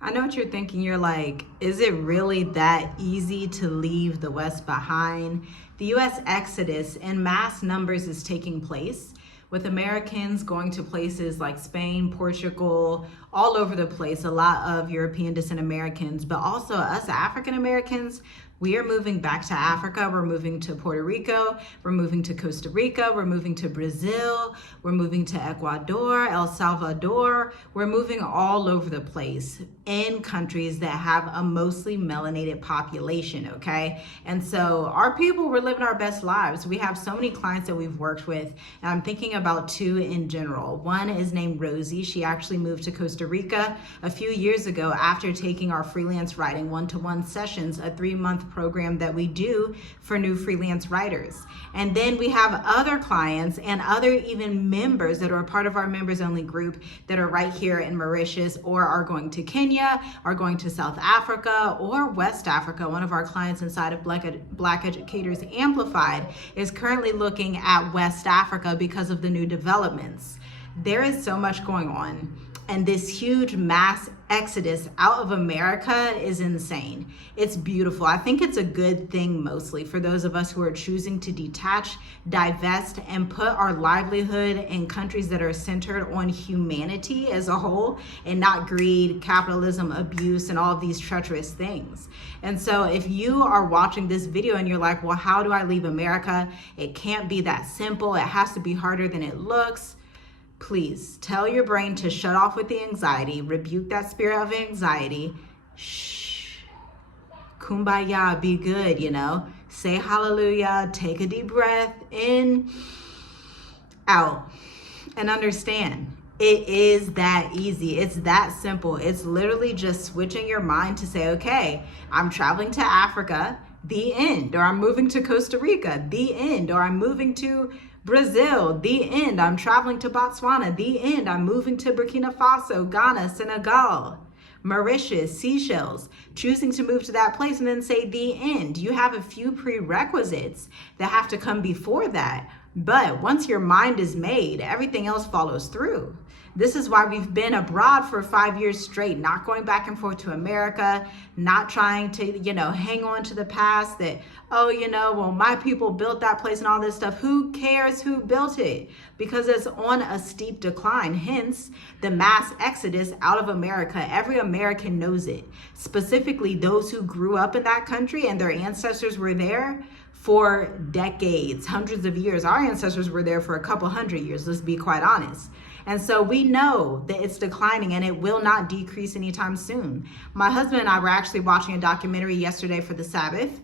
I know what you're thinking. You're like, is it really that easy to leave the West behind? The US exodus in mass numbers is taking place, with Americans going to places like Spain, Portugal, all over the place, a lot of European descent Americans, but also us African Americans. We are moving back to Africa. We're moving to Puerto Rico. We're moving to Costa Rica. We're moving to Brazil. We're moving to Ecuador, El Salvador. We're moving all over the place in countries that have a mostly melanated population, okay? And so our people, we're living our best lives. We have so many clients that we've worked with, and I'm thinking about two in general. One is named Rosie. She actually moved to Costa Rica a few years ago after taking our freelance writing one-to-one sessions, a 3-month program that we do for new freelance writers. And then we have other clients and other even members that are a part of our members only group that are right here in Mauritius, or are going to Kenya, are going to South Africa or West Africa. One of our clients inside of Black Educators Amplified is currently looking at West Africa because of the new developments. There is so much going on, and this huge mass exodus out of America is insane. It's beautiful. I think it's a good thing mostly for those of us who are choosing to detach, divest, and put our livelihood in countries that are centered on humanity as a whole and not greed, capitalism, abuse, and all of these treacherous things. And so if you are watching this video and you're like, well, how do I leave America? It can't be that simple. It has to be harder than it looks. Please tell your brain to shut off with the anxiety, rebuke that spirit of anxiety. Shh, kumbaya, be good, say hallelujah, take a deep breath in, out, and understand. It is that easy. It's that simple. It's literally just switching your mind to say, okay, I'm traveling to Africa, the end, or I'm moving to Costa Rica, the end, or I'm moving to Brazil, the end. I'm traveling to Botswana, the end. I'm moving to Burkina Faso, Ghana, Senegal, Mauritius, Seychelles, choosing to move to that place and then say the end. You have a few prerequisites that have to come before that. But once your mind is made, everything else follows through. This is why we've been abroad for 5 years straight, not going back and forth to America, not trying to, hang on to the past that, well, my people built that place and all this stuff. Who cares who built it? Because it's on a steep decline. Hence, the mass exodus out of America. Every American knows it. Specifically, those who grew up in that country and their ancestors were there for decades, hundreds of years. Our ancestors were there for a couple hundred years, let's be quite honest. And so we know that it's declining and it will not decrease anytime soon. My husband and I were actually watching a documentary yesterday for the Sabbath.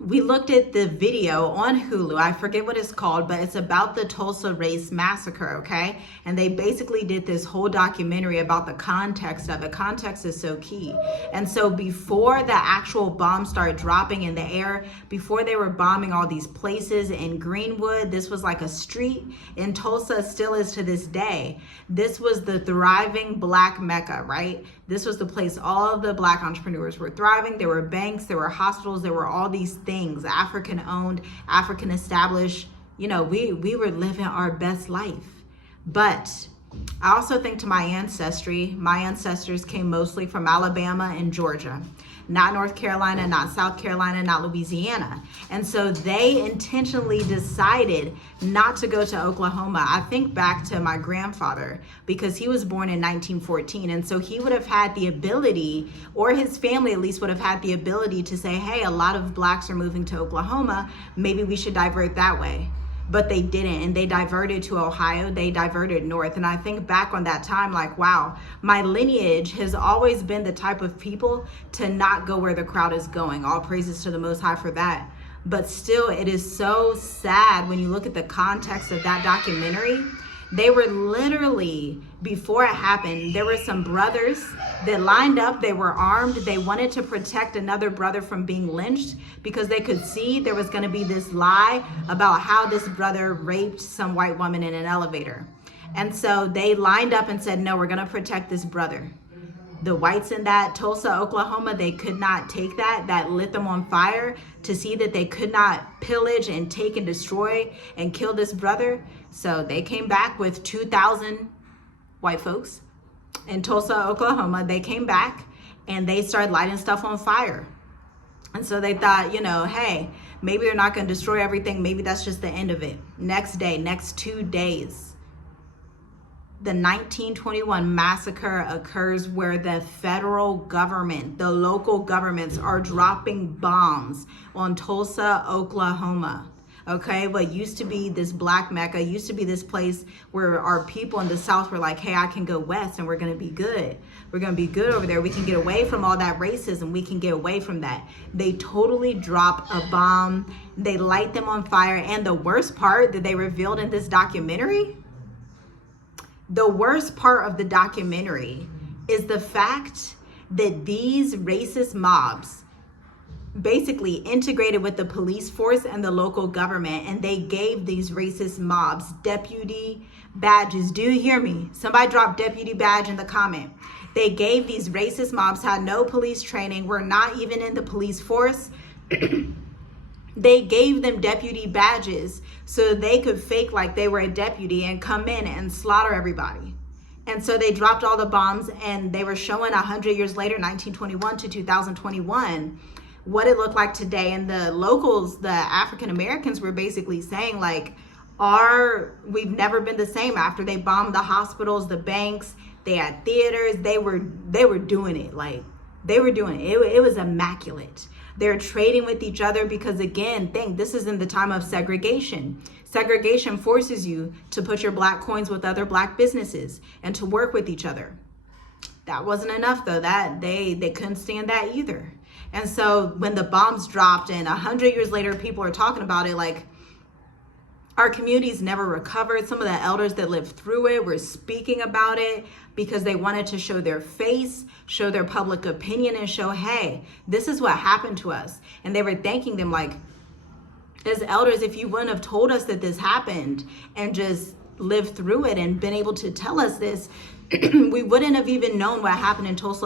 We looked at the video on Hulu. I forget what it's called, but it's about the Tulsa Race Massacre, okay? And they basically did this whole documentary about the context of it. Context is so key. And so before the actual bombs started dropping in the air, before they were bombing all these places in Greenwood, this was like a street in Tulsa, still is to this day. This was the thriving Black Mecca, right? This was the place all of the Black entrepreneurs were thriving. There were banks, there were hospitals, there were all these things, African owned, African established. We were living our best life. But I also think to my ancestry, my ancestors came mostly from Alabama and Georgia, not North Carolina, not South Carolina, not Louisiana. And so they intentionally decided not to go to Oklahoma. I think back to my grandfather because he was born in 1914. And so he would have had the ability, or his family at least would have had the ability to say, hey, a lot of Blacks are moving to Oklahoma. Maybe we should divert that way. But they didn't, and they diverted to Ohio, they diverted north. And I think back on that time like, wow, my lineage has always been the type of people to not go where the crowd is going. All praises to the Most High for that. But still, it is so sad when you look at the context of that documentary. They were literally, before it happened, there were some brothers that lined up, they were armed, they wanted to protect another brother from being lynched because they could see there was gonna be this lie about how this brother raped some white woman in an elevator. And so they lined up and said, no, we're gonna protect this brother. The whites in that Tulsa, Oklahoma, they could not take that. That lit them on fire to see that they could not pillage and take and destroy and kill this brother. So they came back with 2,000 white folks in Tulsa, Oklahoma, they came back and they started lighting stuff on fire. And so they thought, hey, maybe they're not going to destroy everything. Maybe that's just the end of it. Next day, next 2 days, the 1921 massacre occurs where the federal government, the local governments are dropping bombs on Tulsa, Oklahoma. Okay, what used to be this black Mecca, used to be this place where our people in the South were like, hey, I can go west and we're going to be good. We're going to be good over there. We can get away from all that racism. We can get away from that. They totally drop a bomb. They light them on fire. And the worst part that they revealed in this documentary, the worst part of the documentary is the fact that these racist mobs basically integrated with the police force and the local government, and they gave these racist mobs deputy badges. Do you hear me? Somebody drop deputy badge in the comment. They gave these racist mobs, had no police training, were not even in the police force. They gave them deputy badges so they could fake like they were a deputy and come in and slaughter everybody. And so they dropped all the bombs, and they were showing 100 years later, 1921 to 2021, what it looked like today. And the locals, the African Americans, were basically saying like, we've never been the same after they bombed the hospitals, the banks, they had theaters, they were doing it. Like, they were doing it. It was immaculate. They're trading with each other because, again, this is in the time of segregation. Segregation forces you to put your black coins with other black businesses and to work with each other. That wasn't enough, though. That they couldn't stand that either. And so when the bombs dropped and 100 years later, people are talking about it, like, our communities never recovered. Some of the elders that lived through it were speaking about it because they wanted to show their face, show their public opinion, and show, hey, this is what happened to us. And they were thanking them like, as elders, if you wouldn't have told us that this happened and just lived through it and been able to tell us this, we wouldn't have even known what happened in Tulsa,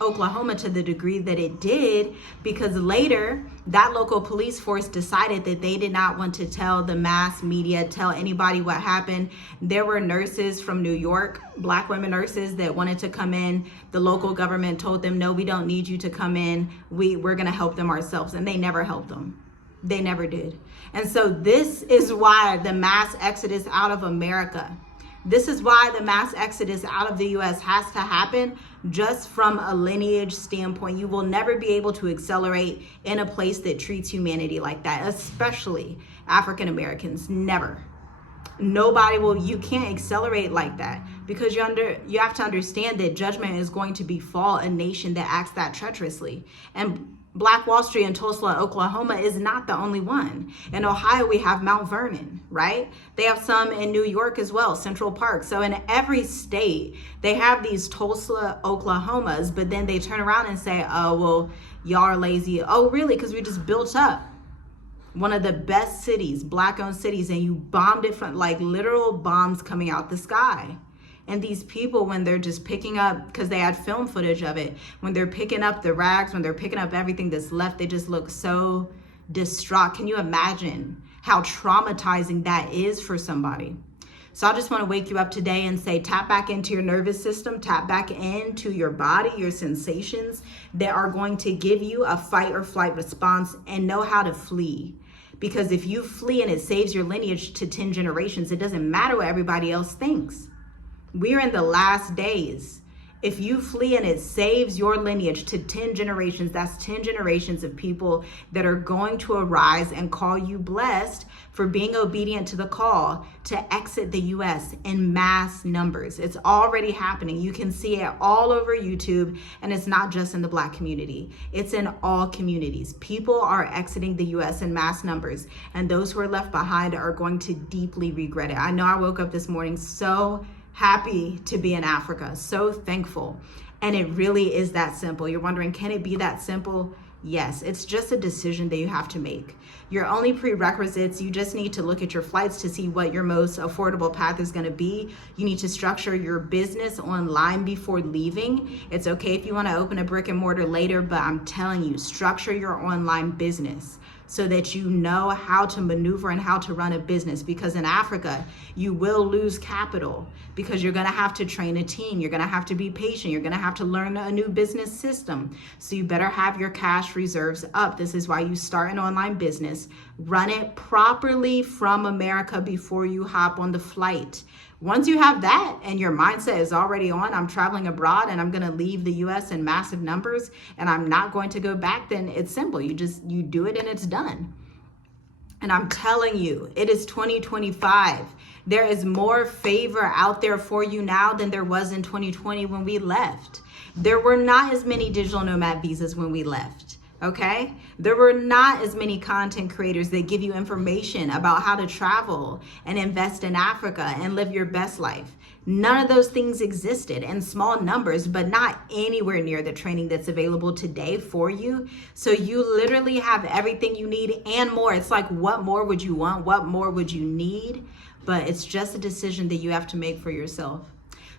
Oklahoma to the degree that it did, because later that local police force decided that they did not want to tell the mass media, tell anybody what happened. There were nurses from New York, black women nurses that wanted to come in. The local government told them, no, we don't need you to come in. We're going to help them ourselves. And they never helped them. They never did. And so this is why the mass exodus out of America, this is why the mass exodus out of the U.S. has to happen just from a lineage standpoint. You will never be able to accelerate in a place that treats humanity like that, especially African Americans. Never. Nobody will. You can't accelerate like that because you have to understand that judgment is going to befall a nation that acts that treacherously. And Black Wall Street in Tulsa, Oklahoma is not the only one. In Ohio, we have Mount Vernon, right? They have some in New York as well, Central Park. So in every state, they have these Tulsa, Oklahomas, but then they turn around and say, oh, well, y'all are lazy. Oh, really? Because we just built up one of the best cities, Black-owned cities, and you bombed it from like literal bombs coming out the sky. And these people, when they're just picking up, because they had film footage of it, when they're picking up the rags, when they're picking up everything that's left, they just look so distraught. Can you imagine how traumatizing that is for somebody? So I just want to wake you up today and say, tap back into your nervous system, tap back into your body, your sensations that are going to give you a fight or flight response, and know how to flee. Because if you flee and it saves your lineage to 10 generations, it doesn't matter what everybody else thinks. We're in the last days. If you flee and it saves your lineage to 10 generations, that's 10 generations of people that are going to arise and call you blessed for being obedient to the call to exit the U.S. in mass numbers. It's already happening. You can see it all over YouTube, and it's not just in the Black community. It's in all communities. People are exiting the U.S. in mass numbers, and those who are left behind are going to deeply regret it. I know I woke up this morning so happy to be in Africa, so thankful. And it really is that simple. You're wondering, can it be that simple? Yes, it's just a decision that you have to make. Your only prerequisites, you just need to look at your flights to see what your most affordable path is going to be. You need to structure your business online before leaving. It's okay if you want to open a brick and mortar later, but I'm telling you, structure your online business. so that you know how to maneuver and how to run a business. Because in Africa, you will lose capital because you're going to have to train a team. You're going to have to be patient. You're going to have to learn a new business system. So you better have your cash reserves up. This is why you start an online business. Run it properly from America before you hop on the flight. Once you have that and your mindset is already on, I'm traveling abroad and I'm going to leave the US in massive numbers and I'm not going to go back, then it's simple. You do it and it's done. And I'm telling you, it is 2025. There is more favor out there for you now than there was in 2020 when we left. There were not as many digital nomad visas when we left. Okay? There were not as many content creators that give you information about how to travel and invest in Africa and live your best life. None of those things existed, in small numbers, but not anywhere near the training that's available today for you. So you literally have everything you need and more. It's like, what more would you want? What more would you need? But it's just a decision that you have to make for yourself.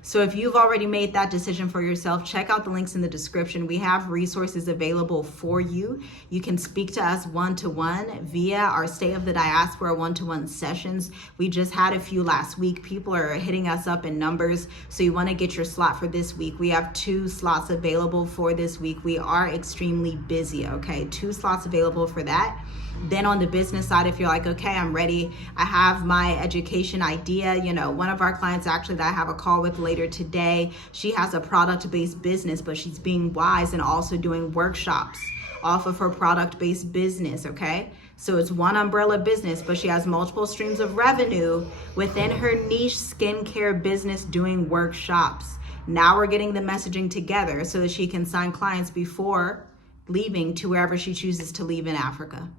So if you've already made that decision for yourself, check out the links in the description. We have resources available for you. You can speak to us one-to-one via our State of the Diaspora one-to-one sessions. We just had a few last week. People are hitting us up in numbers. So you want to get your slot for this week. We have 2 slots available for this week. We are extremely busy, okay? 2 slots available for that. Then on the business side, if you're like, okay, I'm ready, I have my education idea. You know, one of our clients actually that I have a call with later today, she has a product-based business, but she's being wise and also doing workshops off of her product-based business, okay? So it's one umbrella business, but she has multiple streams of revenue within her niche skincare business doing workshops. Now we're getting the messaging together so that she can sign clients before leaving to wherever she chooses to leave in Africa.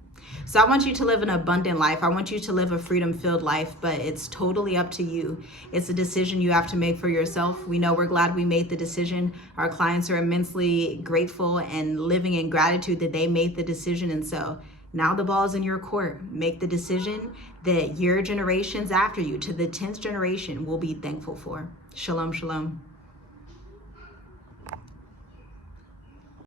So I want you to live an abundant life. I want you to live a freedom-filled life, but it's totally up to you. It's a decision you have to make for yourself. We know we're glad we made the decision. Our clients are immensely grateful and living in gratitude that they made the decision. And so now the ball's in your court. Make the decision that your generations after you, to the 10th generation, will be thankful for. Shalom, shalom.